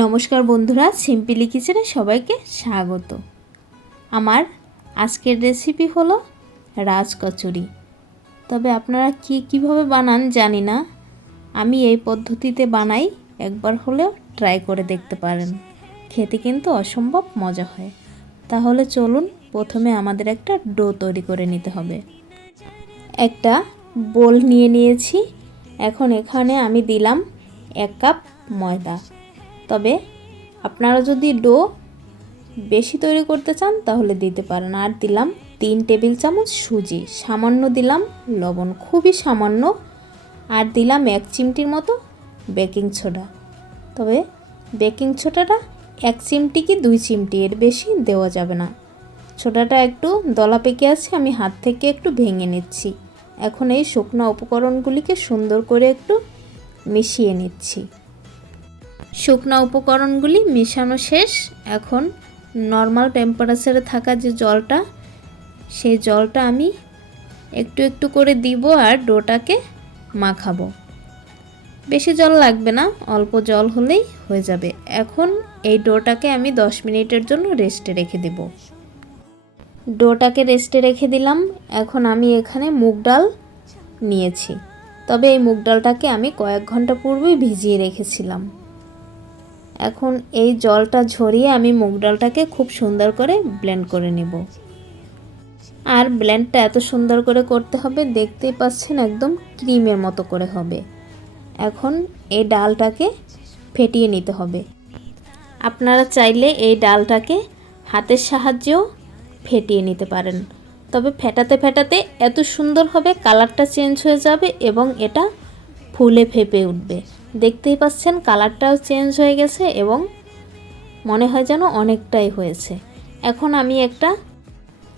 নমস্কার বন্ধুরা সিম্পলি কিচেনে সবাইকে স্বাগত। আমার আজকের রেসিপি হলো রাজ কচুরি। তবে আপনারা কি কীভাবে বানান জানি না। আমি এই পদ্ধতিতে বানাই, একবার হলেও ট্রাই করে দেখতে পারেন। খেতে কিন্তু অসম্ভব মজা হয়। তাহলে চলুন প্রথমে আমাদের একটা ডো তৈরি করে নিতে হবে। একটা বোল নিয়ে নিয়েছি। এখন এখানে আমি দিলাম এক কাপ ময়দা। তবে আপনারা যদি ডো বেশি তৈরি করতে চান, তাহলে দিতে পারেন। আর দিলাম তিন টেবিল চামচ সুজি। সামান্য দিলাম লবণ, খুবই সামান্য। আর দিলাম এক চিমটির মতো বেকিং সোডা। তবে বেকিং সোডাটা এক চিমটি কি দুই চিমটি, এর বেশি দেওয়া যাবে না। ছোটাটা একটু দলা পেকে আছে, আমি হাত থেকে একটু ভেঙে নিচ্ছি। এখন এই শুকনো উপকরণগুলিকে সুন্দর করে একটু মিশিয়ে নিচ্ছি। শুকনো উপকরণগুলি মেশানো শেষ। এখন নর্মাল টেম্পারেচারে থাকা যে জলটা, সেই জলটা আমি একটু একটু করে দিব আর ডোটাকে মাখাবো। বেশি জল লাগবে না, অল্প জল হলেই হয়ে যাবে। এখন এই ডোটাকে আমি 10 মিনিটের জন্য রেস্টে রেখে দেব। ডোটাকে রেস্টে রেখে দিলাম। এখন আমি এখানে মুগ ডাল নিয়েছি। তবে এই মুগ ডালটাকে আমি কয়েক ঘণ্টা পূর্বেই ভিজিয়ে রেখেছিলাম। এখন এই জলটা ঝরিয়ে আমি মুগ ডালটাকে খুব সুন্দর করে ব্লেন্ড করে নেব। আর ব্লেন্ডটা এত সুন্দর করে করতে হবে, দেখতেই পাচ্ছেন একদম ক্রিমের মতো করে হবে। এখন এই ডালটাকে ফেটিয়ে নিতে হবে। আপনারা চাইলে এই ডালটাকে হাতের সাহায্যেও ফেটিয়ে নিতে পারেন। তবে ফেটাতে ফেটাতে এত সুন্দর হবে, কালারটা চেঞ্জ হয়ে যাবে এবং এটা ফুলে ফেপে উঠবে। দেখতেই পাচ্ছেন কালারটাও চেঞ্জ হয়ে গেছে এবং মনে হয় যেন অনেকটাই হয়েছে। এখন আমি একটা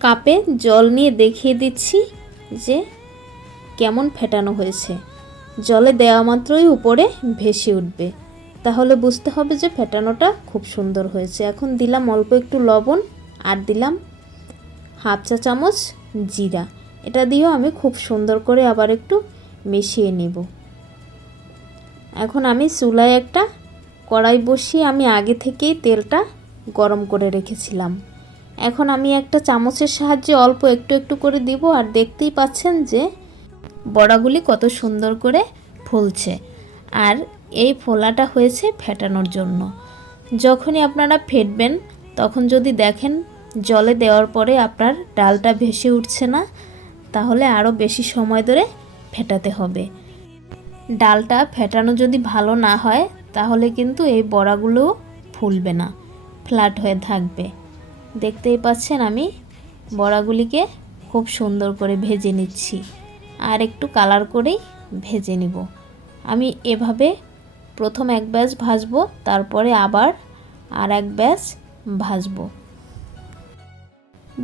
কাপে জল নিয়ে দেখিয়ে দিচ্ছি যে কেমন ফেটানো হয়েছে। জলে দেওয়া মাত্রই উপরে ভেসে উঠবে। তাহলে বুঝতে হবে যে ফেটানোটা খুব সুন্দর হয়েছে। এখন দিলাম অল্প একটু লবণ আর দিলাম হাফ চা চামচ জিরা। এটা দিয়েও আমি খুব সুন্দর করে আবার একটু মিশিয়ে নেব। এখন আমি চুলায় একটা কড়াই বসিয়ে আমি আগে থেকেই তেলটা গরম করে রেখেছিলাম। এখন আমি একটা চামচের সাহায্যে অল্প একটু একটু করে দিব আর দেখতেই পাচ্ছেন যে বড়াগুলি কত সুন্দর করে ফুলছে আর এই ফোলাটা হয়েছে ফেটানোর জন্য। যখনই আপনারা ফেটবেন, তখন যদি দেখেন জলে দেওয়ার পরে আপনার ডালটা ভেসে উঠছে না, তাহলে আরও বেশি সময় ধরে ফেটাতে হবে। ডালটা ফেটানো যদি ভালো না হয়, তাহলে কিন্তু এই বড়াগুলো ফুলবে না, ফ্ল্যাট হয়ে থাকবে। দেখতেই পাচ্ছেন আমি, বড়াগুলিকে খুব সুন্দর করে ভেজে নিচ্ছি। আর একটু কালার করেই ভেজে নিব। আমি এভাবে প্রথম এক ব্যাচ ভাজবো, তারপরে আবার আর এক ব্যাচ ভাজবো।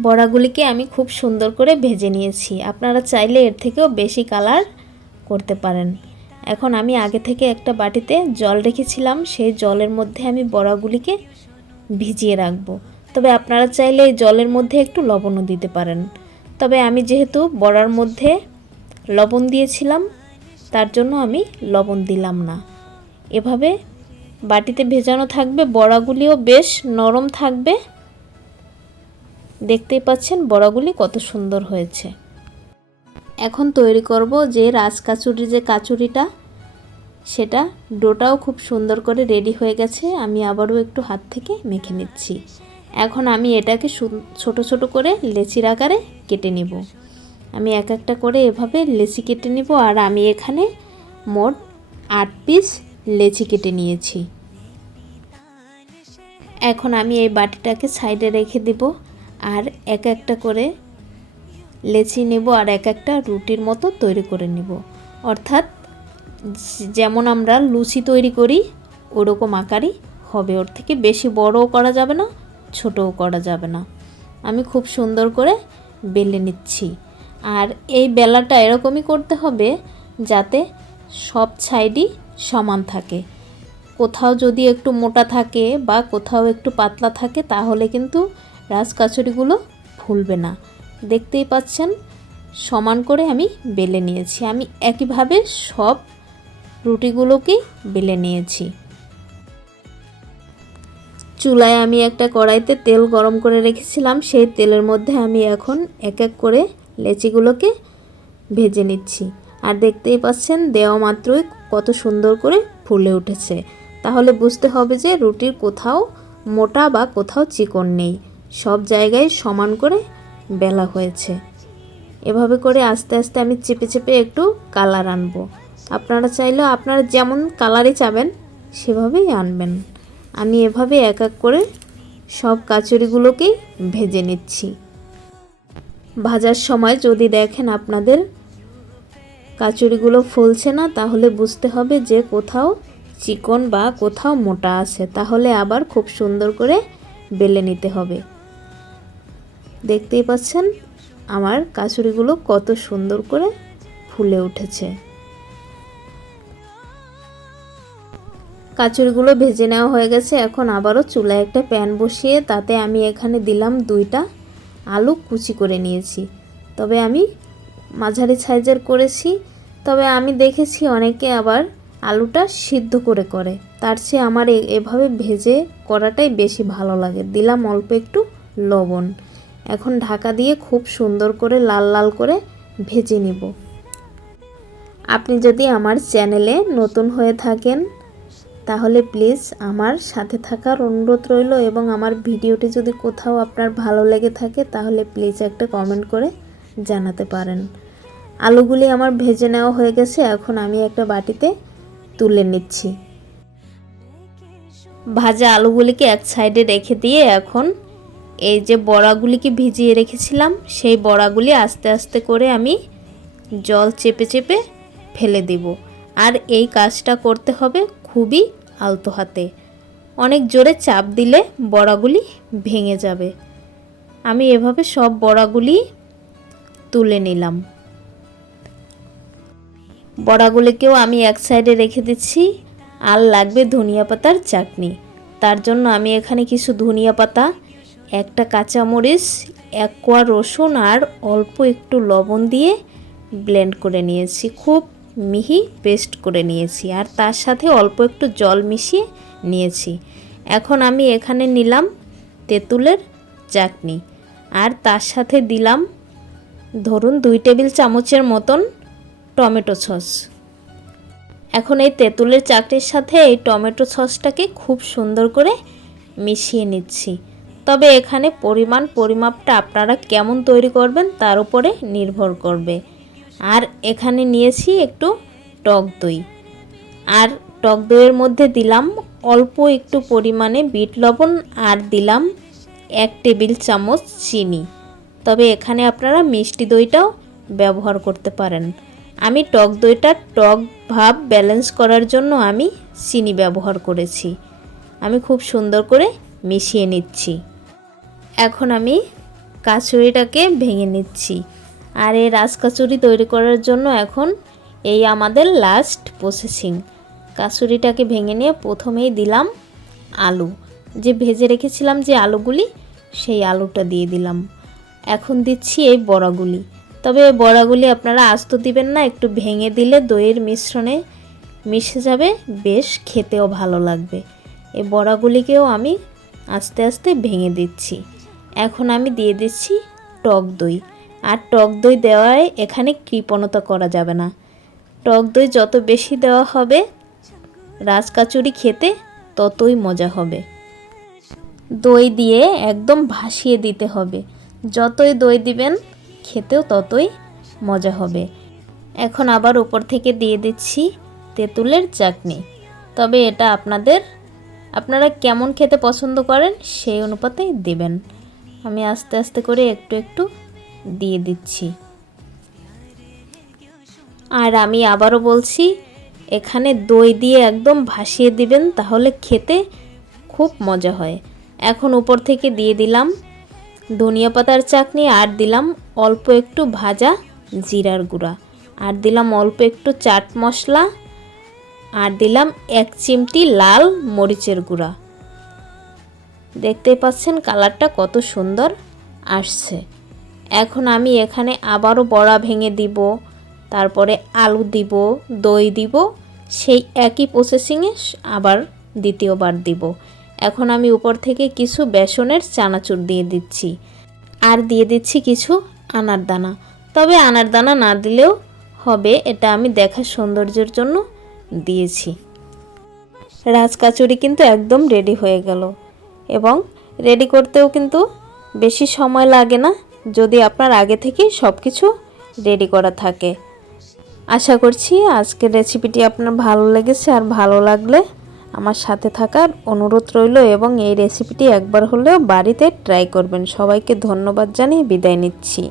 বড়াগুলিকে আমি খুব সুন্দর করে ভেজে নিয়েছি। আপনারা চাইলে এর থেকেও বেশি কালার করতে পারেন। এখন আমি আগে থেকে একটা বাটিতে জল রেখেছিলাম, সেই জলের মধ্যে আমি বড়াগুলিকে ভিজিয়ে রাখব। তবে আপনারা চাইলে এই জলের মধ্যে একটু লবণও দিতে পারেন। তবে আমি যেহেতু বড়ার মধ্যে লবণ দিয়েছিলাম, তার জন্য আমি লবণ দিলাম না। এভাবে বাটিতে ভেজানো থাকবে, বড়াগুলিও বেশ নরম থাকবে। দেখতেই পাচ্ছেন বড়াগুলি কত সুন্দর হয়েছে। এখন তৈরি করব যে রাজ কাচুরি যে কাচুরিটা, সেটা ডোটাও খুব সুন্দর করে রেডি হয়ে গেছে, আমি আবারও একটু হাত থেকে মেখে নিচ্ছি। এখন আমি এটাকে ছোট ছোট করে লেচির আকারে কেটে নিব। আমি এক একটা করে এভাবে লেচি কেটে নিব, আর আমি এখানে মোট আট পিস লেচি কেটে নিয়েছি। এখন আমি এই বাটিটাকে সাইডে রেখে দিব, আর এক একটা করে লেচি নেব আর এক একটা রুটির মতো তৈরি করে নেব। অর্থাৎ যেমন আমরা লুচি তৈরি করি, ওরকম আকারই হবে। ওর থেকে বেশি বড়ও করা যাবে না, ছোটও করা যাবে না। আমি খুব সুন্দর করে বেলে নিচ্ছি। আর এই বেলাটা এরকমই করতে হবে যাতে সব সাইডই সমান থাকে। কোথাও যদি একটু মোটা থাকে বা কোথাও একটু পাতলা থাকে, তাহলে কিন্তু রাজকাচুরিগুলো ফুলবে না। দেখতেই পাচ্ছেন, সমান করে আমি বেলে নিয়েছি। আমি একইভাবে সব রুটিগুলোকেই বেলে নিয়েছি। চুলায় আমি একটা কড়াইতে তেল গরম করে রেখেছিলাম, সেই তেলের মধ্যে আমি এখন এক এক করে লেচিগুলোকে ভেজে নিচ্ছি। আর দেখতেই পাচ্ছেন, দেওয়া মাত্রই কত সুন্দর করে ফুলে উঠেছে। তাহলে বুঝতে হবে যে রুটির কোথাও মোটা বা কোথাও চিকন নেই। সব জায়গায় সমান করে বেলা হয়েছে। এভাবে করে আস্তে আস্তে আমি চেপে চেপে একটু কালার আনব। আপনারা চাইলেও আপনারা যেমন কালারই চাবেন, সেভাবেই আনবেন। আমি এভাবে এক এক করে সব কাচুরিগুলোকেই ভেজে নিচ্ছি। ভাজার সময় যদি দেখেন আপনাদের কাচুরিগুলো ফুলছে না, তাহলে বুঝতে হবে যে কোথাও চিকন বা কোথাও মোটা আছে। তাহলে আবার খুব সুন্দর করে বেলে নিতে হবে। দেখতেই পাচ্ছেন আমার কাচুরিগুলো কত সুন্দর করে ফুলে উঠেছে। কাচুরিগুলো ভেজে নেওয়া হয়ে গেছে, এখন আবারও চুলায় একটা প্যান বসিয়ে তাতে আমি এখানে দিলাম দুইটা আলু কুচি করে নিয়েছি। তবে আমি মাঝারি সাইজের করেছি, তবে আমি দেখেছি অনেকে আবার আলুটা সিদ্ধ করে করে। তার চেয়ে আমার এভাবে ভেজে করাটাই বেশি ভালো লাগে। দিলাম অল্প একটু লবণ। এখন ঢাকা দিয়ে খুব সুন্দর করে লাল লাল করে ভেজে নিব। আপনি যদি আমার চ্যানেলে নতুন হয়ে থাকেন, তাহলে প্লিজ আমার সাথে থাকার অনুরোধ রইল এবং আমার ভিডিওটি যদি কোথাও আপনার ভালো লেগে থাকে, তাহলে প্লিজ একটা কমেন্ট করে জানাতে পারেন। আলুগুলি আমার ভেজে নেওয়া হয়ে গেছে, এখন আমি একটা বাটিতে তুলে নিচ্ছি। ভাজা আলুগুলিকে এক সাইডে রেখে দিয়ে এখন এই যে বড়াগুলিকে ভিজিয়ে রেখেছিলাম, সেই বড়াগুলি আস্তে আস্তে করে আমি জল চেপে চেপে ফেলে দিব। আর এই কাজটা করতে হবে খুবই আলতো হাতে। অনেক জোরে চাপ দিলে বড়াগুলি ভেঙে যাবে। আমি এভাবে সব বড়াগুলি তুলে নিলাম। বড়াগুলিকেও আমি এক সাইডে রেখে দিচ্ছি। আর লাগবে ধনিয়া পাতার চাটনি। তার জন্য আমি এখানে কিছু ধনিয়া পাতা একটা কাঁচামরিচ এক রসুন আর অল্প একটু লবণ দিয়ে ব্লেন্ড করে নিয়েছি। খুব মিহি পেস্ট করে নিয়েছি আর তার সাথে অল্প একটু জল মিশিয়ে নিয়েছি। এখন আমি এখানে নিলাম তেঁতুলের চাটনি আর তার সাথে দিলাম ধরুন দুই টেবিল চামচের মতন টমেটো সস। এখন এই তেঁতুলের চাটনির সাথে এই টমেটো সসটাকে খুব সুন্দর করে মিশিয়ে নিচ্ছি। তবে এখানে পরিমাণ পরিমাপটা আপনারা কেমন তৈরি করবেন তার উপরে নির্ভর করবে। আর এখানে নিয়েছি একটু টক দই। আর টক দইয়ের মধ্যে দিলাম অল্প একটু পরিমাণে বিট লবণ আর দিলাম এক টেবিল চামচ চিনি। তবে এখানে আপনারা মিষ্টি দইটাও ব্যবহার করতে পারেন। আমি টক দইটা টক ভাব ব্যালেন্স করার জন্য আমি চিনি ব্যবহার করেছি। আমি খুব সুন্দর করে মিশিয়ে নিচ্ছি। এখন আমি কাচুরিটাকে ভেঙে নিচ্ছি। আর এই রাজকাচুরি তৈরি করার জন্য এখন এই আমাদের লাস্ট প্রসেসিং কাচুরিটাকে ভেঙে নিয়ে প্রথমেই দিলাম আলু। যে ভেজে রেখেছিলাম যে আলুগুলি, সেই আলুটা দিয়ে দিলাম। এখন দিচ্ছি এই বড়াগুলি। তবে বড়াগুলি আপনারা আস্ত দিবেন না, একটু ভেঙে দিলে দইয়ের মিশ্রণে মিশে যাবে, বেশ খেতেও ভালো লাগবে। এই বড়াগুলিকেও আমি আস্তে আস্তে ভেঙে দিচ্ছি। এখন আমি দিয়ে দিচ্ছি টক দই। আর টক দই দেওয়ায় এখানে কৃপণতা করা যাবে না। টক দই যত বেশি দেওয়া হবে, রাজকাচুরি খেতে ততই মজা হবে। দই দিয়ে একদম ভাসিয়ে দিতে হবে। যতই দই দিবেন, খেতেও ততই মজা হবে। এখন আবার উপর থেকে দিয়ে দিচ্ছি তেঁতুলের চাটনি। তবে এটা আপনাদের, আপনারা কেমন খেতে পছন্দ করেন সেই অনুপাতেই দেবেন। আমি আস্তে আস্তে করে একটু একটু দিয়ে দিচ্ছি। আর আমি আবারও বলছি, এখানে দই দিয়ে একদম ভাসিয়ে দিবেন, তাহলে খেতে খুব মজা হয়। এখন উপর থেকে দিয়ে দিলাম ধনিয়া পাতার চাটনি আর দিলাম অল্প একটু ভাজা জিরার গুঁড়া। আর দিলাম অল্প একটু চাট মশলা, আর দিলাম এক চিমটি লাল মরিচের গুঁড়া। দেখতেই পাচ্ছেন কালারটা কত সুন্দর আসছে। এখন আমি এখানে আবারও বড়া ভেঙে দিব, তারপরে আলু দিব, দই দিব, সেই একই প্রসেসিংয়ে আবার দ্বিতীয়বার দিব। এখন আমি উপর থেকে কিছু বেসনের চানাচুর দিয়ে দিচ্ছি আর দিয়ে দিচ্ছি কিছু আনার দানা। তবে আনার দানা না দিলেও হবে, এটা আমি দেখার সৌন্দর্যের জন্য দিয়েছি। রাজকাচুরি কিন্তু একদম রেডি হয়ে গেল। এবং রেডি করতেও কিন্তু বেশি সময় লাগে না যদি আপনার আগে থেকে সব কিছু রেডি করা থাকে। আশা করছি আজকের রেসিপিটি আপনার ভালো লেগেছে আর ভালো লাগলে আমার সাথে থাকার অনুরোধ রইল এবং এই রেসিপিটি একবার হলেও বাড়িতে ট্রাই করবেন। সবাইকে ধন্যবাদ জানিয়ে বিদায় নিচ্ছি।